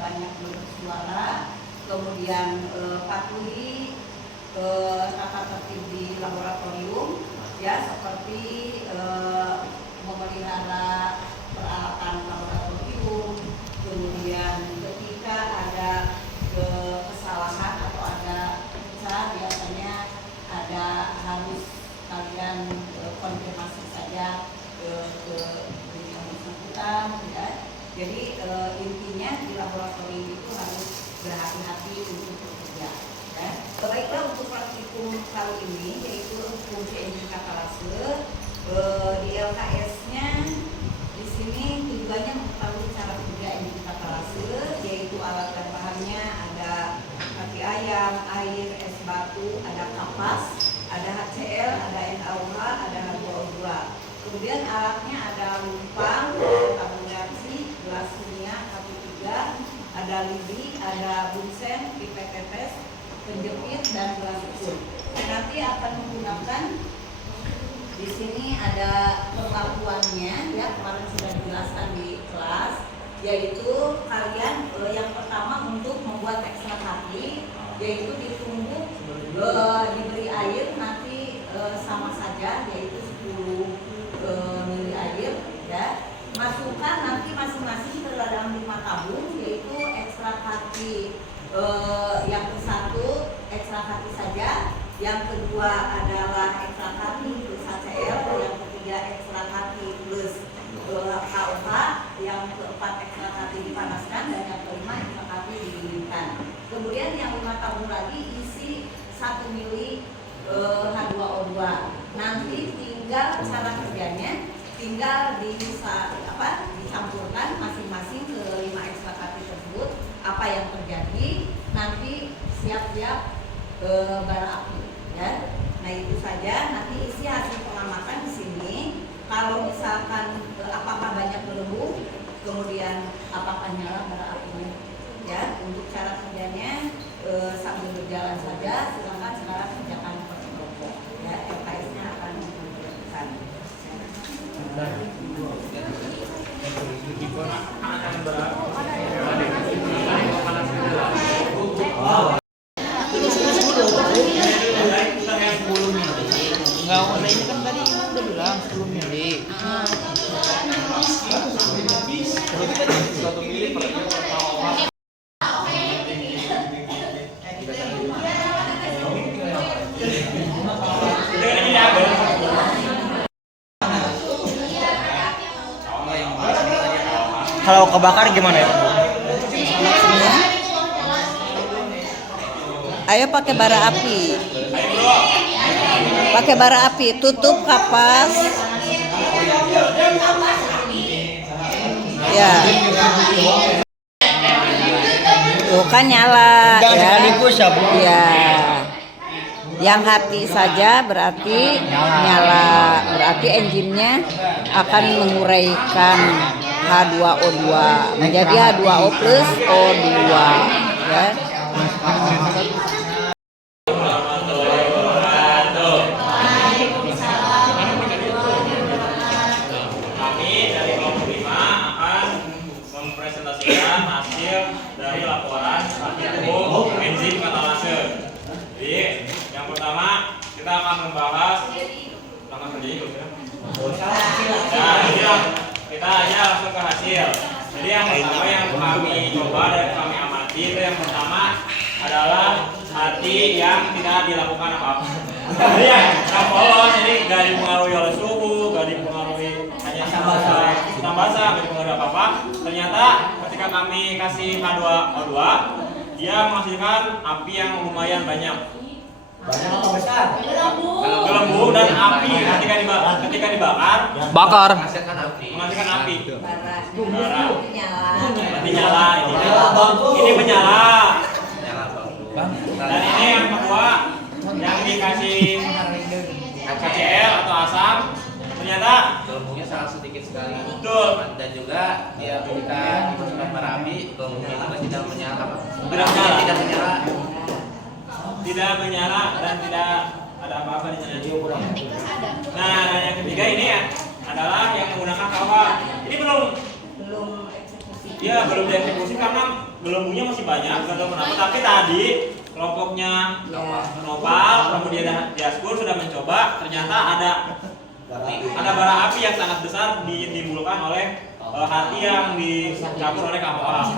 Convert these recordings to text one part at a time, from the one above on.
banyak bersuara, kemudian patuhi tata tertib di laboratorium, ya, seperti memelihara peralatan laboratorium, kemudian ketika ada kesalahan atau ada pecah, biasanya ada harus kalian konfirmasi saja ke yang bersangkutan, ya. Jadi intinya di laboratorium itu harus berhati-hati untuk bekerja, ya. Baiklah, untuk praktikum kali ini yaitu fungsi engine katalase, di LKS-nya di sini tujuannya mengetahui cara kerja engine katalase, yaitu alat dan bahannya ada kaki ayam, air, es batu, ada kapas, ada HCl, ada NaOH, ada H2O2. Kemudian alatnya ada lumpang, tabung reaksi, gelas kimia, K3, ada lidi, ada bunsen, pipet tetes, penjepit, dan gelas ukur. Nanti akan menggunakan di sini ada perlakuannya, ya, kemarin sudah dijelaskan di kelas, yaitu kalian yang pertama untuk membuat ekstrak hati, yaitu ditumbuk, diberi air nanti sama saja, yaitu 10 mili air, ya. Masukkan nanti masing-masing ke dalam 5 tabung, yaitu ekstrak hati yang ke-1 ekstrak hati saja, yang kedua adalah ekstrak hati plus HCl, yang ketiga ekstrak hati plus KOH, yang keempat ekstrak hati dipanaskan, dan yang kelima ekstrak hati didinginkan. Kemudian yang 5 tabung lagi isi 1 mili H2O2. Nanti tinggal cara kerjanya, tinggal dicampurkan masing-masing ke 5 ekstrak hati tersebut. Apa yang terjadi nanti siap-siap bara api, ya. Nah, itu saja. Nanti isi hasil pengamatan di sini. Kalau misalkan apakah banyak berembun, kemudian apakah nyala bara apinya, ya. Untuk cara kerjanya sambil berjalan saja. Silakan sekarang kerjakan per kelompok, ya. LKS-nya akan menunjukkan. Enggak, nah ini kan tadi Ibu udah bilang 10 mili. Kalau kebakar gimana ya? Ayo pakai bara api. Pakai bara api, tutup kapas. Ya. Tuh kan nyala, ya. Ya. Yang hati saja berarti nyala, berarti engine-nya akan menguraikan H2O2 menjadi H2O plus O2, ya. Dari laporan praktikum enzim katalase. Jadi yang pertama kita akan membahas langkah kerjanya dulu ya. Nah, ini kita aja langsung ke hasil. Jadi yang pertama yang kami coba dan kami amati itu yang pertama adalah hati yang tidak dilakukan apa-apa. Jadi yang polos, jadi gak dipengaruhi oleh suhu, gak dipengaruhi hanya hitam basah, gak dipengaruhi apa-apa. Ternyata ketika kami kasih H2O2, dia menghasilkan api yang lumayan banyak. Banyak apa besar? Gelembung dan api ketika dibakar Bakar. menghasilkan api. Bara. Berarti nyala ini. Ini menyala. Dan ini yang kedua yang dikasih HCl atau asam, ternyata gelembungnya sangat sedikit sekali. betul. Dan juga ya ketika dimasukkan bara api, gelembungnya juga tidak menyala. Tidak menyala dan tidak ada apa-apa di sana. Nah, yang ketiga ini ya adalah yang menggunakan KOH. Ini belum Belum eksekusi. ya belum dieksekusi karena gelembungnya masih banyak, nggak tahu kenapa. Tapi tadi kelompoknya Ya. Nopal, kemudian Diaskur sudah mencoba, ternyata ada bara api yang sangat besar ditimbulkan oleh hati yang dicampur oleh kamu orang.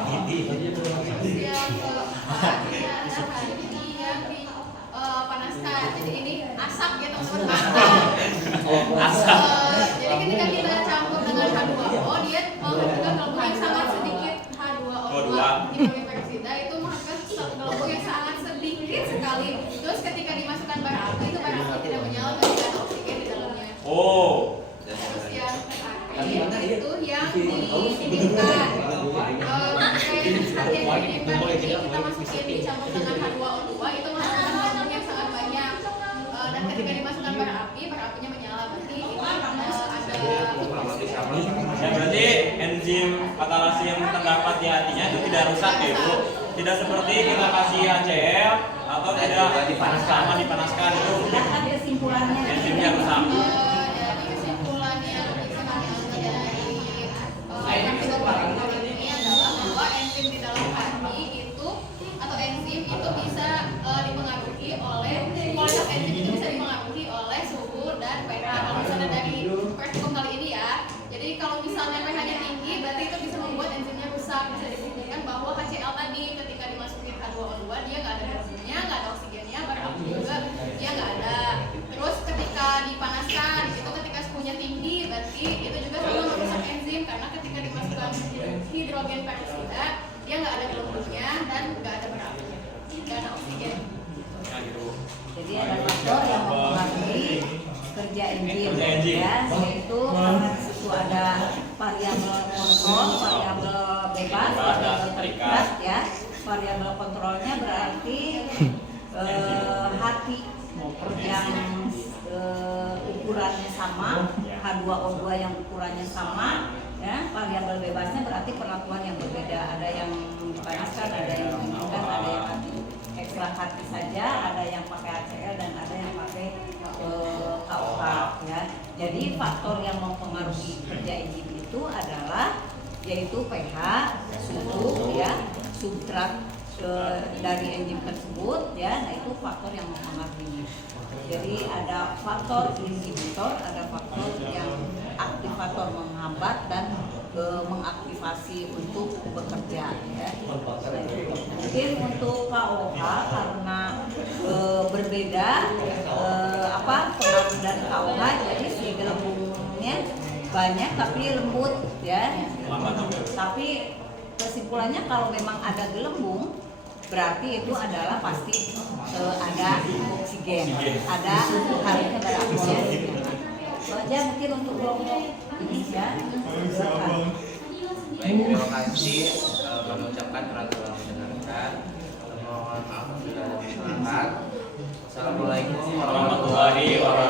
Panaskan. Jadi ini asap ya teman-teman. Asap. Jadi ketika kita campur dengan H2O, dia menghasilkan gelembung yang sangat sedikit H2O2 di bagian peroksida itu menghasilkan gelembung yang sangat sedikit sekali. Terus ketika dimasukkan bara api itu bara api tidak menyala ketika ada oksigen di dalamnya. Oh. Terus yang terakhir itu yang diinginkan. Ketika yang diinginkan ini kita masukin dicampur dengan H2O2 itu menghasilkan gelembung yang sangat banyak. Dan ketika dimasukkan bara apinya menyala. Berarti ini Ya berarti enzim katalase yang terdapat di hatinya itu tidak rusak ya Bu. Tidak seperti kita kasih HCl atau tidak dipanaskan itu Silahkan kesimpulannya. enzimnya rusak. Jadi kesimpulan yang bisa kami ambil dari episode ini adalah bahwa enzim di dalam hati itu atau enzim itu bisa dipengaruhi oleh kualitas enzim itu bisa dipengaruhi oleh suhu dan pH. Kalau misalnya dari praktikum kali ini ya, jadi kalau misalnya pH-nya tinggi berarti itu bisa membuat enzimnya rusak. Bisa dibuktikan bahwa HCl tadi ketika dimasukin H2O2 dia nggak ada gelembungnya, nggak ada oksigennya, bara api juga dia nggak ada. Terus ketika dipanaskan itu ketika suhunya tinggi berarti itu juga sama merusak enzim karena ketika dimasukkan hidrogen peroksida dia nggak ada gelembungnya dan nggak ada bara apinya, nggak ada oksigen. Nah gitu. Jadi ada faktor yang mempengaruhi kerja enzim, Kerja enzim. ya, yaitu karena di situ ada variabel kontrol, variabel bebas, variabel terikat, ya. Variabel kontrolnya berarti hati yang ukurannya sama, H2O2 yang ukurannya sama, ya. Variabel bebasnya berarti perlakuan yang berbeda. Ada yang dipanaskan, ada yang didinginkan, ada yang ekstra hati saja, ada yang pakai HCl dan ada yang pakai KOH, ya. Jadi faktor yang mempengaruhi kerja enzim itu adalah yaitu pH, suhu, ya, substrat dari enzim tersebut, ya. Nah itu faktor yang mempengaruhi. Jadi ada faktor inhibitor, ada faktor yang aktivator menghambat dan mengaktifasi untuk bekerja, ya. Mungkin untuk KOH karena berbeda pengaruh dari KOH, jadi si gelembungnya banyak tapi lembut, ya. Tapi kesimpulannya kalau memang ada gelembung berarti itu adalah pasti ada oksigen, ada harusnya ada oksigen. Itu aja mungkin untuk kelompok ini, ya. Baik, terima kasih. Kami ucapkan telah mendengarkan. Mohon maaf bila ada kesalahan. Assalamualaikum warahmatullahi wabarakatuh.